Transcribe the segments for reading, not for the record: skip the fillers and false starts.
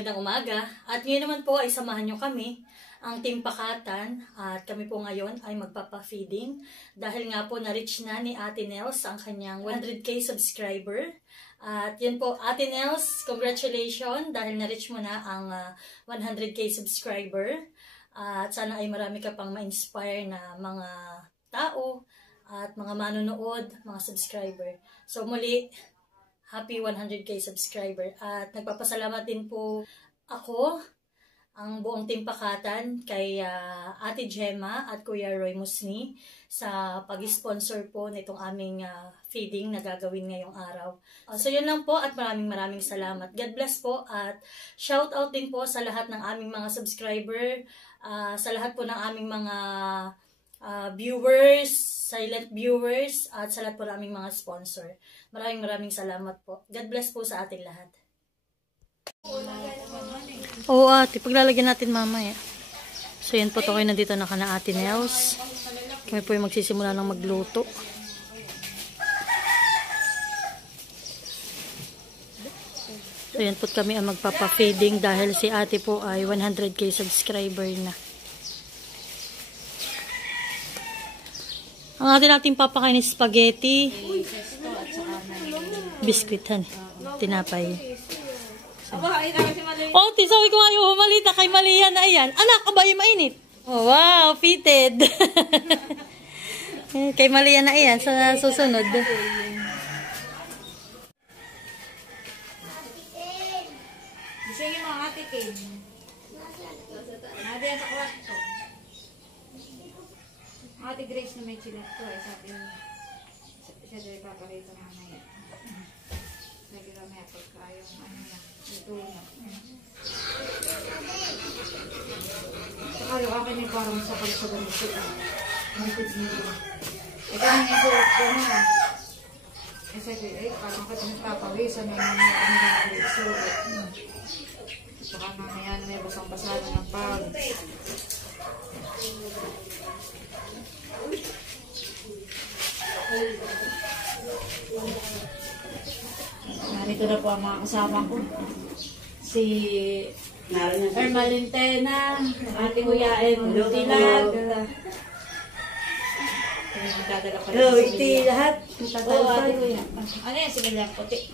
magandang umaga. At ngayon naman po ay samahan nyo kami, ang Team Pakatan. At kami po ngayon ay magpapa-feeding. Dahil nga po na-reach na ni Ate Nels ang kanyang 100k subscriber. At yun po, Ate Nels, congratulations dahil na-reach mo na ang 100k subscriber. At sana ay marami ka pang ma-inspire na mga tao at mga manonood, mga subscriber. So muli, happy 100k subscriber. At nagpapasalamat din po ako, ang buong Team Pakatan, kay Ate Gemma at Kuya Roy Musni sa pag-sponsor po nitong aming feeding na gagawin ngayong araw. So yun lang po at maraming salamat. God bless po at shout out din po sa lahat ng aming mga subscriber, sa lahat po ng aming mga viewers, silent viewers, at sa lahat po ng aming mga sponsor. Maraming salamat po. God bless po sa ating lahat. Oo ate, paglalagyan natin mamaya. So yan po to kayo, nandito na ka na Ate Nels. Kami po yung magsisimula ng magluto. So yan po kami ang magpapa-feeding dahil si ate po ay 100k subscriber na. Ang atin nating papakain is spaghetti, biskuitan, tinapay. Oh, sabi ko nga yung malita kay Malia na yan. Anak, abay mainit. Oh, wow, fitted. Kay Malia na yan sa susunod. Sige mga ate Ken. Nadiyan sa kwarto. Ate Grace na may chilat ko eh. Sabi siya doon ipaparito mamaya. Lagi lang may pagkayong ano yan. Ito na. Saka yung akin yung parang sa pagsagan ito. Ito yung isuot ko na. Eh sabi, parang ka nagpapawisan na yung mga isuot. Saka mamaya na may basang-basa na ng pag. Narito na po ang mga kasama ko. Si Ermalintena, Ate Huyain, Tilag. Hello, iti lahat. Oo, Ate Huya. Ano yan, sinilang puti?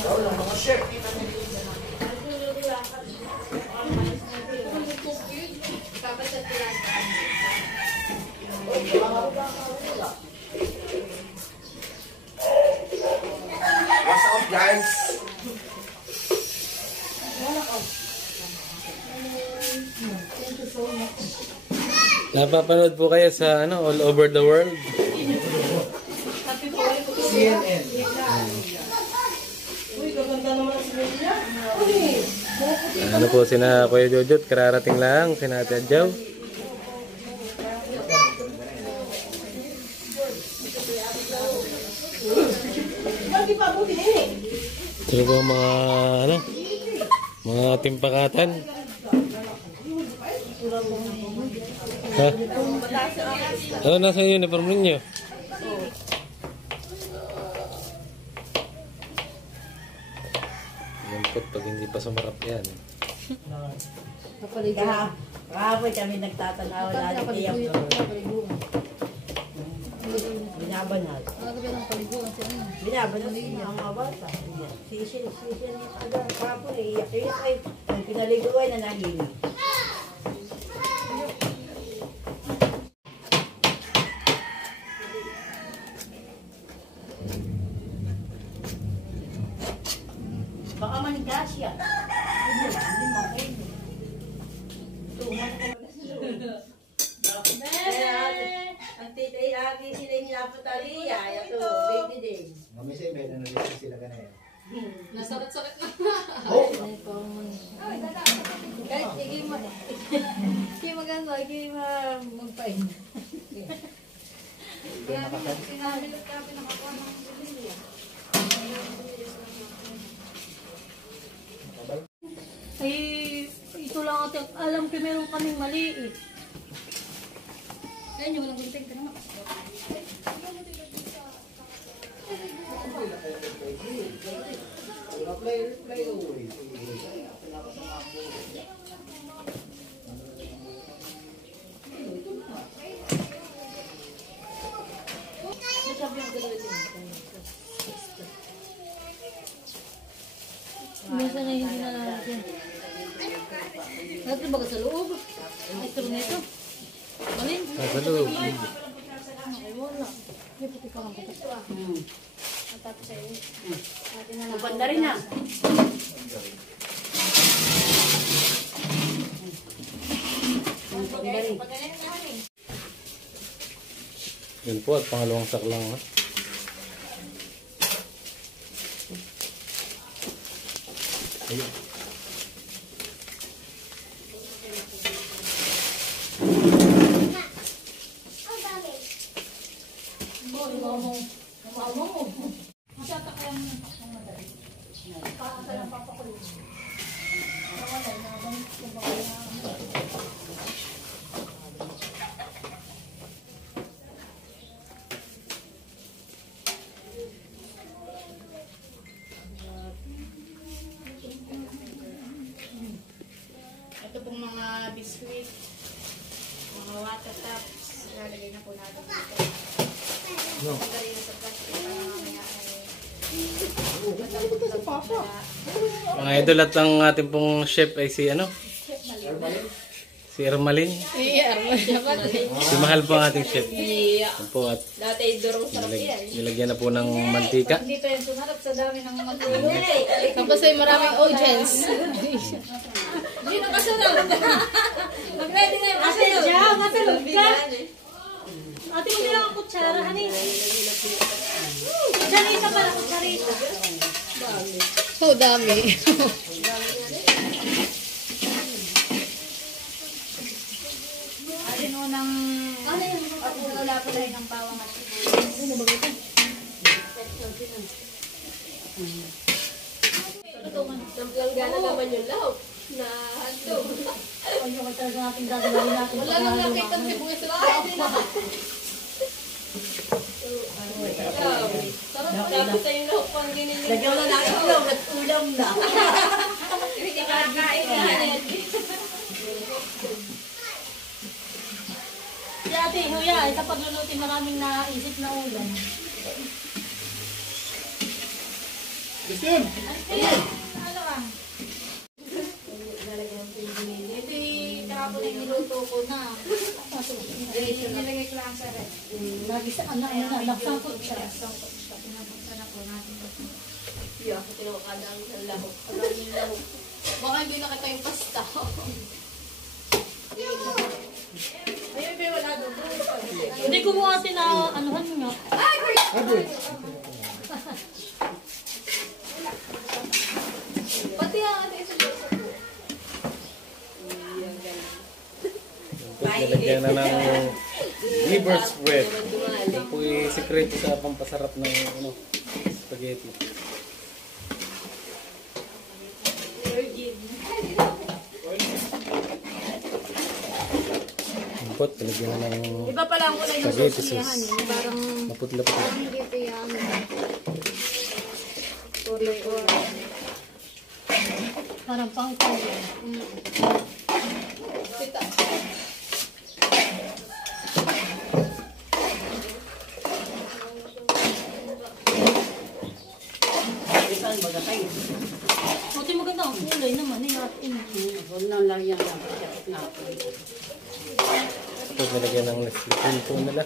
Wala mga chef. What's up, guys? Napapanood po kayo sa all over the world. CNN. Ano po sina Kuya Jojot, kararating lang, sina Ate Adjaw. Sino po mga Team Pakatan? Ha? Ano nasa uniform ninyo? Yampot pag hindi pa sumarap yan. Kahapon kami nagtatanaw natin iyak. Binabanat. Binabanat ang mga bata. Siya ni Aga. Kahapon iyak ay pinaligo ay nanaginip. Baka manigas yan. Ang titay agi sila yung napatali. Ayaw to. Baby din. Mami say may nanonood sila ganyan. Nasakit-sakit na. Oh. Kahit sige mo. Sige maganda. Sige magpain. Kaya sinabi na kapi nakakuha ng pamilya. Ay, ito lang ate. Alam ko meron kaming maliit. Kaya nyo walang gunting ka naman. Play away. Minsan na hindi na natin. Ito ba sa loob? Ito na ito. Malin? Sa loob. Ay, wala. May puti ka lang puti. Ang tapos sa iyo. Banda rin na. Yun po at pangalawang saklang. Ha? Ayun. Ito pong mga biscuit, mga water tops, lalagay na po natin dito. No. Lalagay na sa plastic para mamaya ay Mga idol at ang ating pong chef ay si ano? Si Ermalin. Si Mahal po ang ating chef. Yan po at dati durong sarap yan. nilagyan na po ng mantika. Dito yung sumarap sa dami ng matulog. Tapos ay maraming audience. Hindi na kasunod. Mag-ready na yung kasunod. Ate Jao, matulog ka. Ate, mo nilang ang kutsara. Hani? Janita pala kutsarita. So dami. Atin unang wala pala ng bawang at sibuyas. Ano ba ito? Naglangga na naman yung law. Na handog. Ano ka talaga natin gagawin natin? Wala nang nakita si sibuyas sa law. Sarap marami tayong law pang giniling. Lagyan na natin ulam at ulam na. Hindi kakain na. Si Ate Huya, ay sa pagluluto maraming naisip na ulam. Christian! Ano ah? Ito yung kahapon ay niluto ko na. Nilagay ko lang sa red. Lagi sa ano, nagsangkot siya. Pinabuksan na po natin. Iya, ako tinawakadang sa lahok. Maraming lahok. Baka hindi nakita yung pasta. Ayun, may wala doon. Hindi ko mo ate na anuhan nga. Pati ang ano ito. Nilagyan na ng liver spread. Ito po yung sekreto sa pampasarap ng ano, spaghetti. Impot, nilagyan na ng Iba pala ang kulay ng spaghetti sauce niya. sauce. Parang Maputla-putla. dito yan. Kulay orange. Parang pang ito. Kita. Buti maganda ang kulay naman eh. Ito, nilagyan ng Nestle po nila.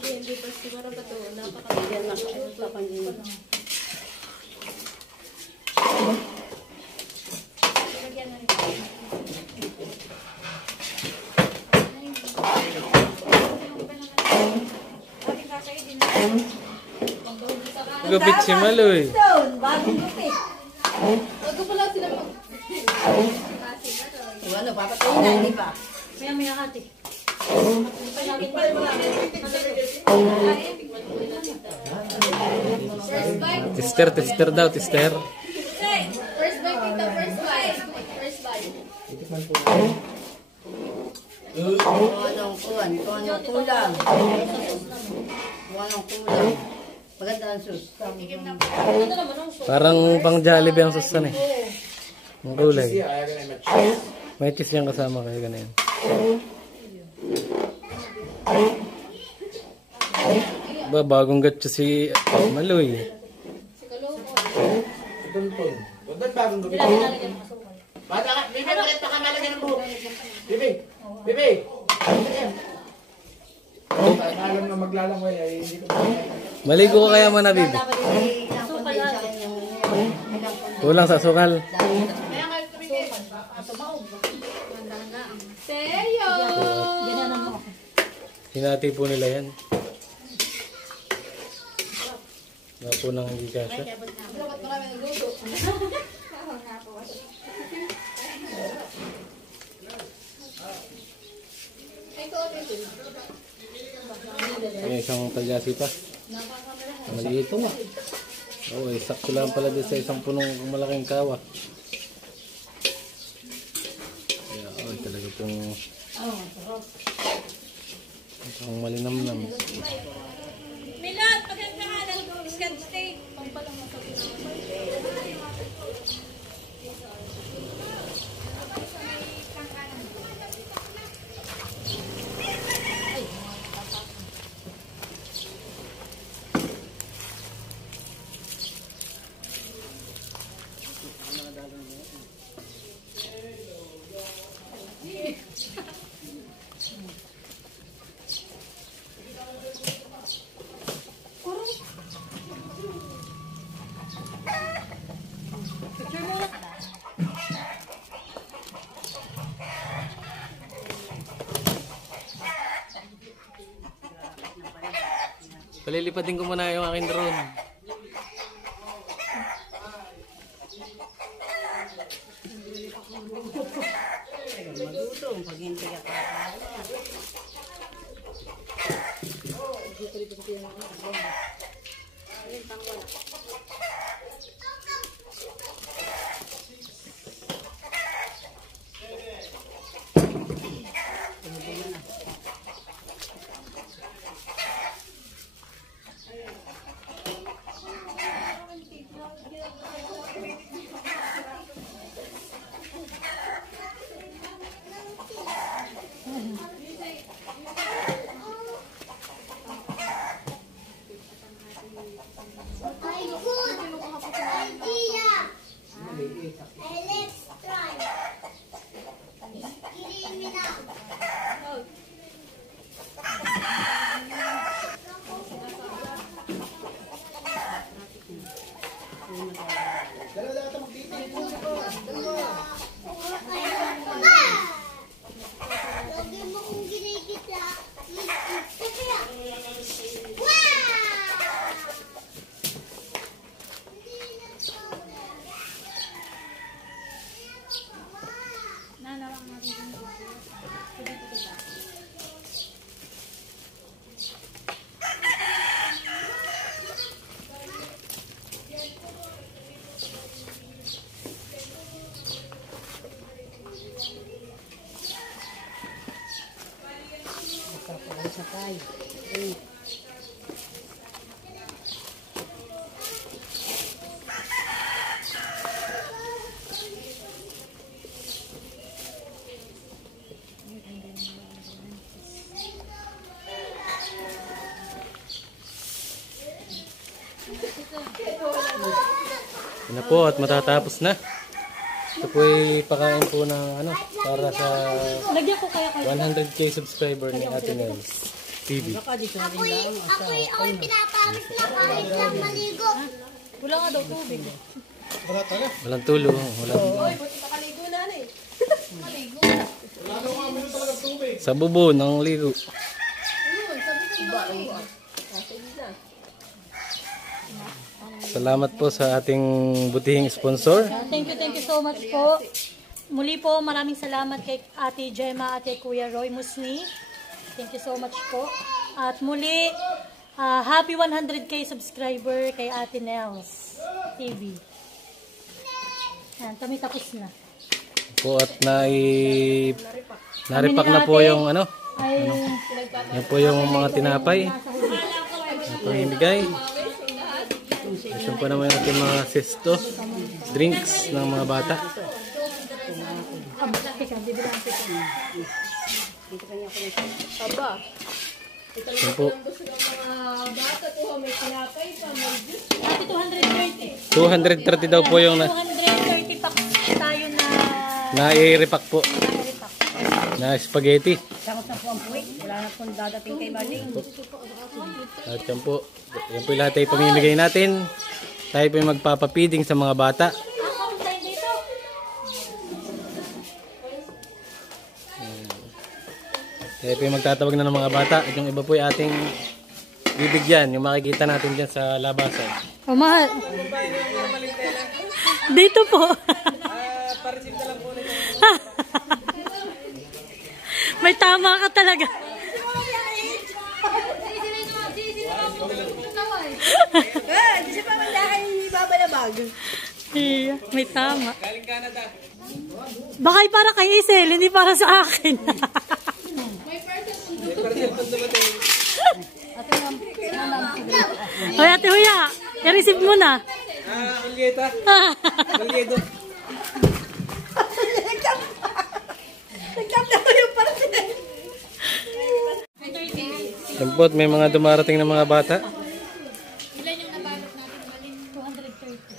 Hindi pa siguro ba ito? Napakabigyan na. Gupit si Maloy. Bagong gupit. Bago pala sila mag... Ano, papatuloy na, di ba? Maya ate. First bite. Tester daw, tester. First bite, tita. First bite. First bite. Kung anong kulang. Kung anong kulang. Maganda ang sus. Parang pang Jollibee ang susan eh. Ang kulay. Siya, ayaw na match. May cheese yung kasama kaya ganyan. Ba, bagong gatcho si Maloy. Tuntun. Tuntun bagong gabi. Bata ka, Bibi, bakit pa ka malagyan ng buhok? Bibi! Bibi! Alam na maglalangoy ay hindi ko Maligo ko kaya man na, Bibi. Kulang sa sukal. Seryo! Hinati po nila yan. Wala po nang hindi kasya. Ay, isang pagyasi pa. Maliit ito nga. Oo, sakto lang pala din sa isang punong malaking kawa. Kaya, talaga pong ang malinamnam. Milot, pagkakahalan ko, scan steak. Palilipatin ko muna yung aking drone. Magutom pag hindi ka kakain. Yun na po at matatapos na. Ito po ay pakain po ng ano, para sa Lagyan ko kaya kayo. 100k subscriber ni Ate Nels TV. Ako'y pinaparos na kahit lang maligo. Wala nga daw tubig. Walang tulong. Walang... Sa bubo ng ligo. Salamat po sa ating butihing sponsor. Thank you so much po. Muli po, maraming salamat kay Ate Gemma at kay Kuya Roy Musni. Thank you so much po. At muli, happy 100k subscriber kay Ate Nels TV. Yan, kami tapos na. Po at naripak na po yung ano. Ay, Yan po yung mga tinapay. Ito yung ibigay. Asan po naman yung ating mga sesto, drinks ng mga bata. Ayan po. Ate, 230. 230 daw po yung 230 packs tayo na na-i-repack po. Na spaghetti. Sakot na po ang puwit. Wala na pong dadating kay Marlene. At yan po. Yan po yung lahat ay pamimigay natin. Tayo po yung magpapapiding sa mga bata. Tayo po yung magtatawag na ng mga bata. At yung iba po yung ating bibigyan. Yung makikita natin dyan sa labasan. Oh, mahal. Dito po. May tama ka talaga. Di siya pa mandahan babalabag. Iya, may tama. Baka para kay Isel, hindi para sa akin. Hoy, Ate Huya, i-receive mo na. Ulgeta. Ulgedo. Tempot, may mga dumarating na mga bata. Ilan yung nabalot natin? Malin 230.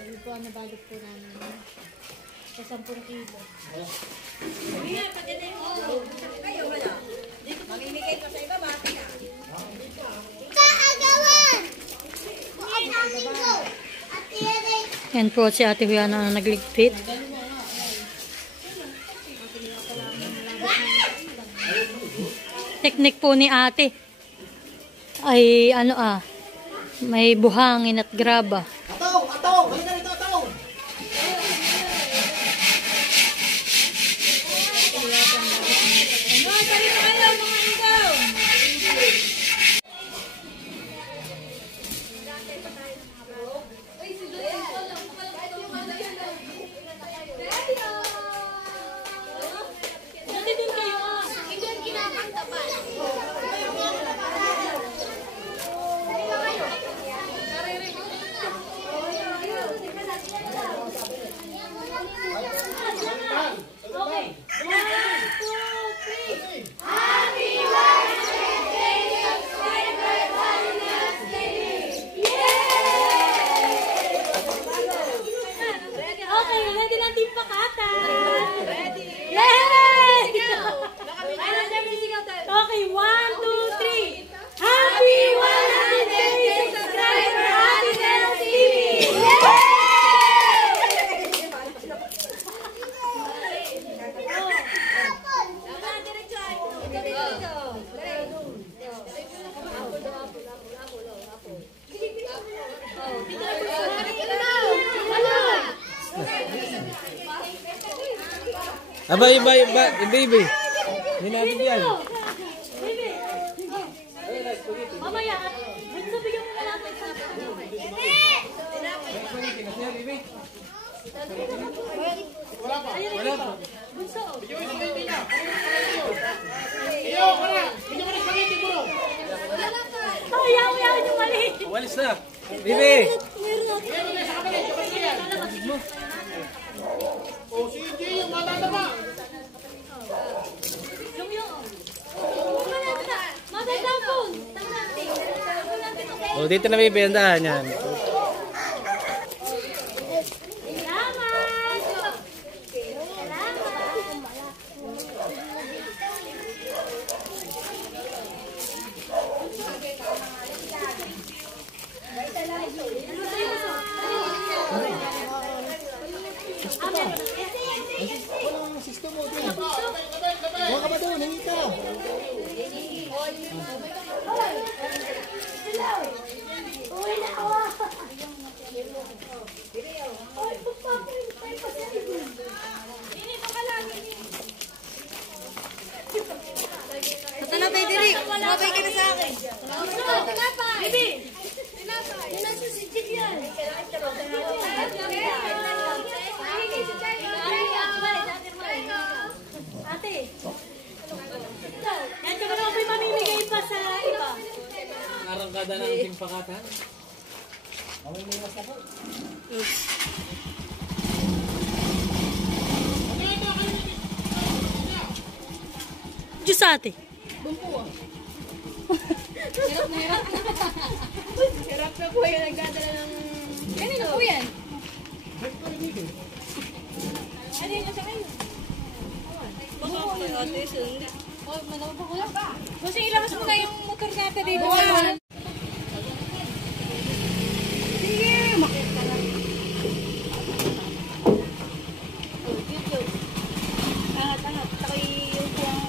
230 po ang nabalot po namin. Sa 10 kilo. Mamimigay ko sa iba, bati na. Yan po si Ate Huya na nagligpit. Teknik po ni ate ay may buhangin at graba. Atong! Atong! Balik na rito, atong! Okay, 1, 2, 3. Happy 100th subscriber, Ate Nels TV! Abay, baby. Binabigyan. Mamaya, bunso bigyan mo na natin sa Wala pa. bunso. Iyo, wala. Bigyan mo na spaghetti mo. Yaw yung maliit. Walis na. Bibi. O, si Indy, yung matanda. O, dito na Bibi, andahan yan. Huwag ka ba doon? Hingi ka. Uwi na ako. barkada ng timpakatan. Diyos ate. Hirap na po yung nagdadala ng... Kanino po yan? Ano yung nasa kayo? Baka ate, sundi. Oh, manaw pa ko lang. Kasi ilabas mo na yung motor natin dito. Sige, makit ka lang. Oh, dito. Angat. Takay yung buwang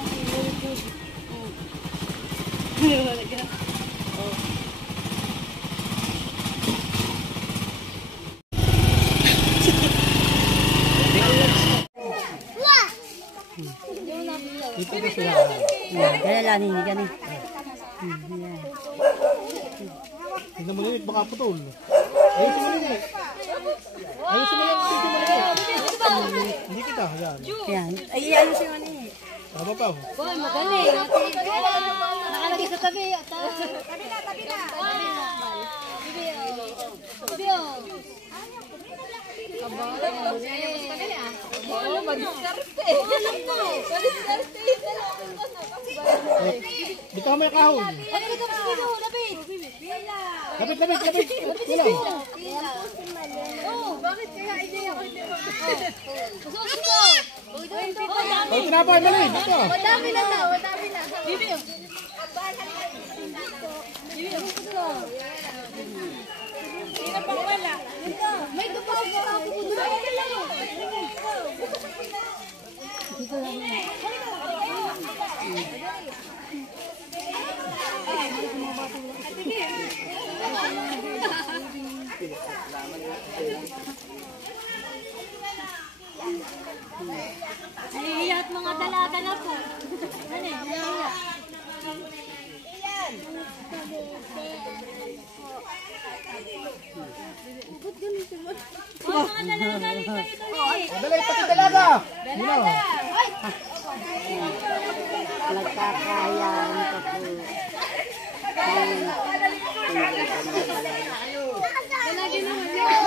wala ka. Oh. Dito ba sila? Kaya lang hindi gani. Tingnan mo ulit, baka putol. Ayusin mo ulit. Ayusin mo ulit. Hindi kita. Yan. Ay, ayusin mo ni. Tama pa. Boy, magaling. Nakalagay sa tabi. Tabi na. Tabi oh. Dito mo yung kahon. Lapit. Wala. Bakit kaya hindi ako hindi Pag tinapay, mali. Dito. Madami na. Bibi. Sino pang wala? May kapag ako po doon. Dito lang. Nahihiya at mga dalaga na po. Ano eh? Nahihiya. Oh, mga dalaga rin kayo tuloy. Dali, pati dalaga. Nagkakayaan ka po. Dalagi naman yun.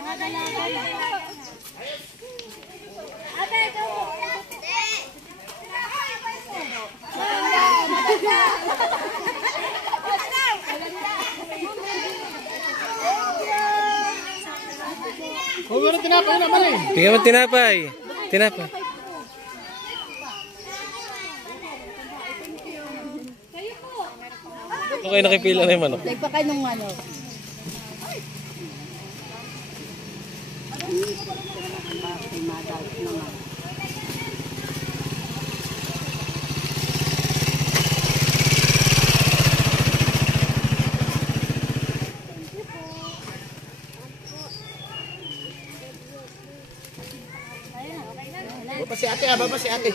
Mga dalaga rin. Ate, ito po. Huwag mo na tinapay na, mali. Tingnan mo tinapay. Tinapay. Okay, nakipila na yung manok. Like pa kayo nung ano. Baba si ate.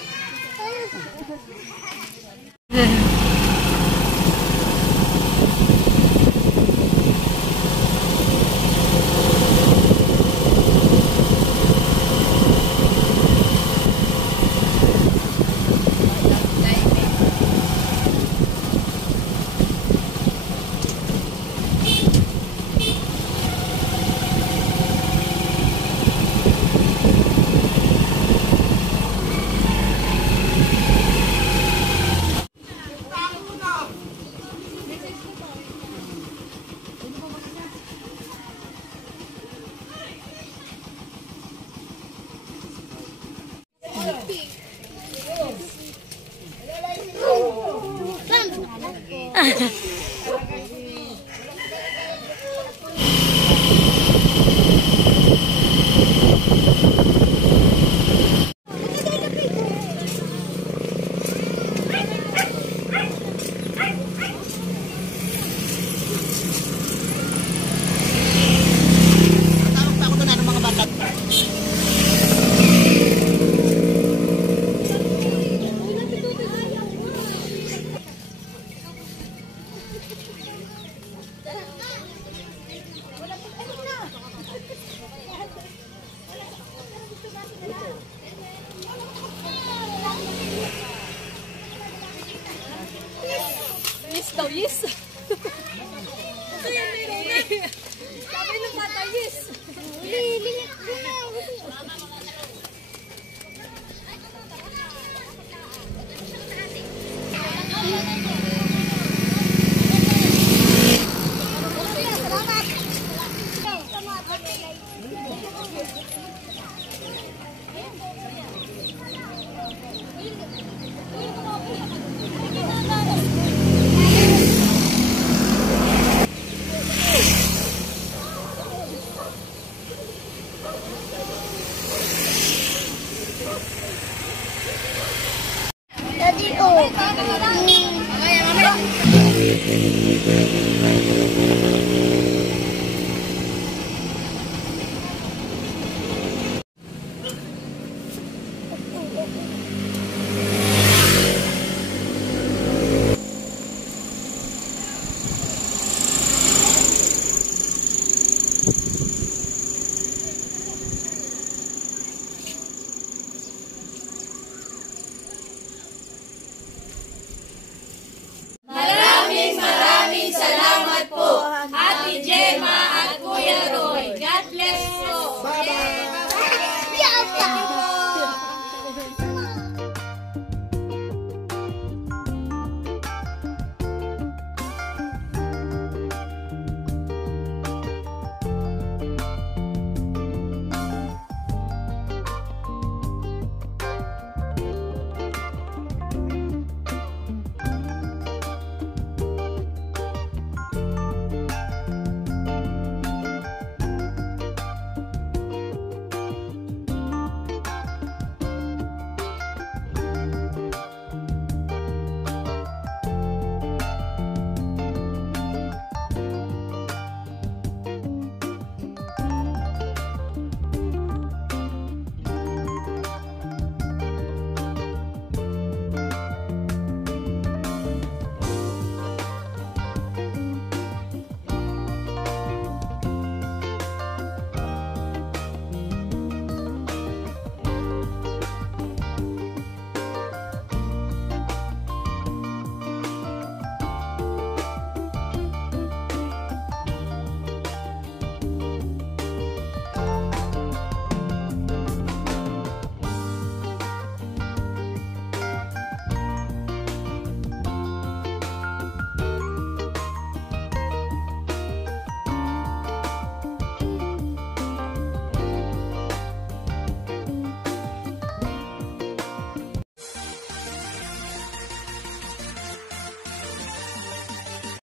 Ito na lang.